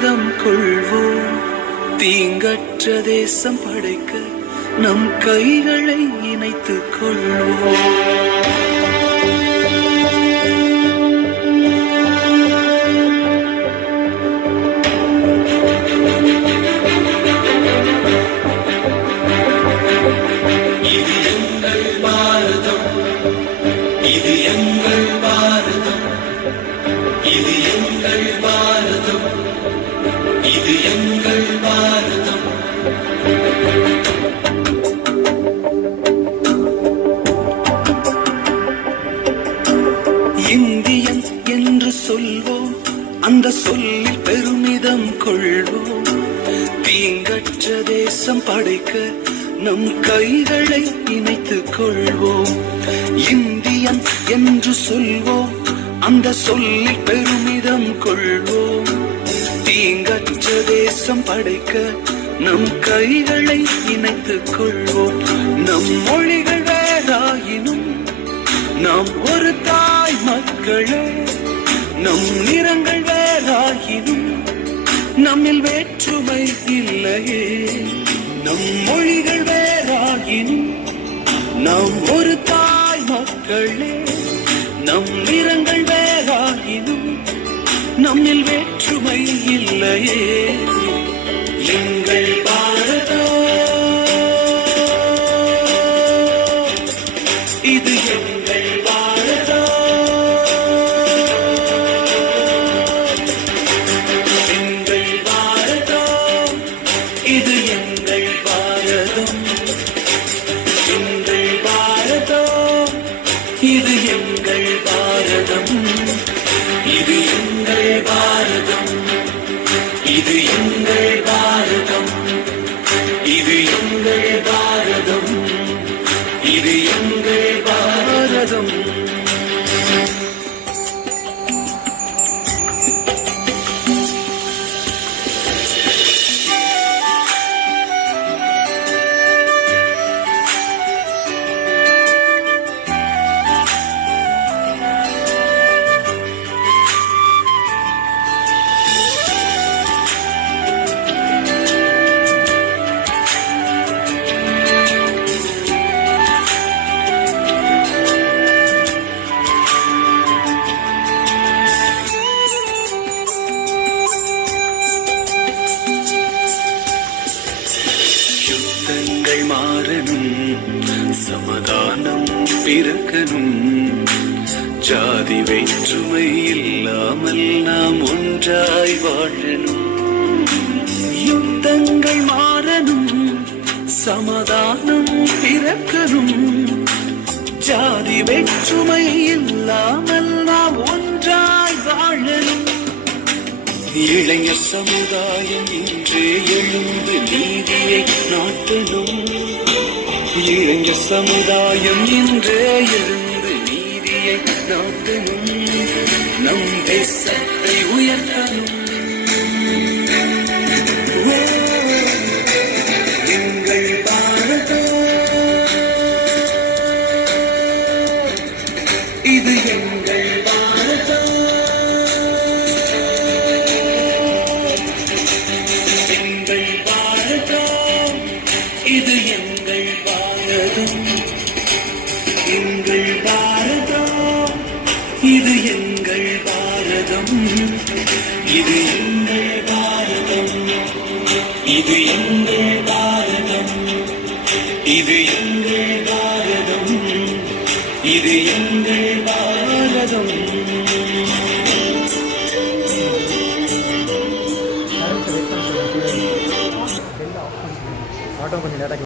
பெருமிதம் கொள்வோம். தீங்கற்ற தேசம் படைக்க நம் கைகளை இணைத்துக் கொள்வோம். இது எங்கள் பாரதம், இது எங்கள் பாரதம், இது எங்கள் பாரதம். இந்தியன் என்று சொல்வோம், அந்த சொல்லில் பெருமிதம் கொள்வோம். தீங்கற்ற தேசம் படைக்க நம் கைகளை இணைத்துக் கொள்வோம். இந்தியன் என்று சொல்வோம், அந்த சொல்லில் பெருமிதம் கொள்வோம். தீங்கற்ற தேசம் படைக்க நம் கைகளை இணைத்துக் கொள்வோம். நம் மொழிகள் வேறாயினும் நாம் ஒரு தாய் மக்களே. நம் நிறங்கள் வேறாயினும் நம்மில் வேற்றுமை இல்லையே. நம் மொழிகள் வேறாயினும் நாம் ஒரு தாய் மக்களே. நம் நிறங்கள் வேறாயினும் நம்மில் வேற்றுமை இல்லையே. எங்கள் பாரதம், இது எங்கள் பாரதம். எங்கள் பாரதம், இது எங்கள் பாரதம். எங்கள் பாரதம், இது எங்கள் பாரதம். இது எங்கள் பாரதம், இது எங்கள் பாரதம். இது எங்கள் பாரதம், இது எங்கள் பாரதம். யுத்தங்கள் மாறணும், சமாதானம் பிறக்கணும். ஜாதி வேற்றுமை இல்லாமல் நாம் ஒன்றாய் வாழணும். யுத்தங்கள் மாறணும், சமாதானம் பிறக்கணும். ஜாதி வேற்றுமை இல்லாமல் நாம் ஒன்றாய் வாழணும். இளைஞர் சமுதாயம் இன்றே எழுந்து நீதியை நாட்டணும். இளைஞர் சமுதாயம் இன்றே எழுந்து நீதியை நாட்டணும். நம் தேசத்தை உயர்த்தணும். எங்கள் பாரதம், இது எங்கள் பாரதம். எங்கள் பாரதம், இது எங்கள் பாரதம். எங்கள் பாரதம், இது எங்கள் பாரதம். இது எங்கள் பாரதம், இது எங்கள் பாரதம். இது எங்கள் பாரதம், இது எங்கள் பாரதம். ஆட்டோ கொஞ்சம் நேரம்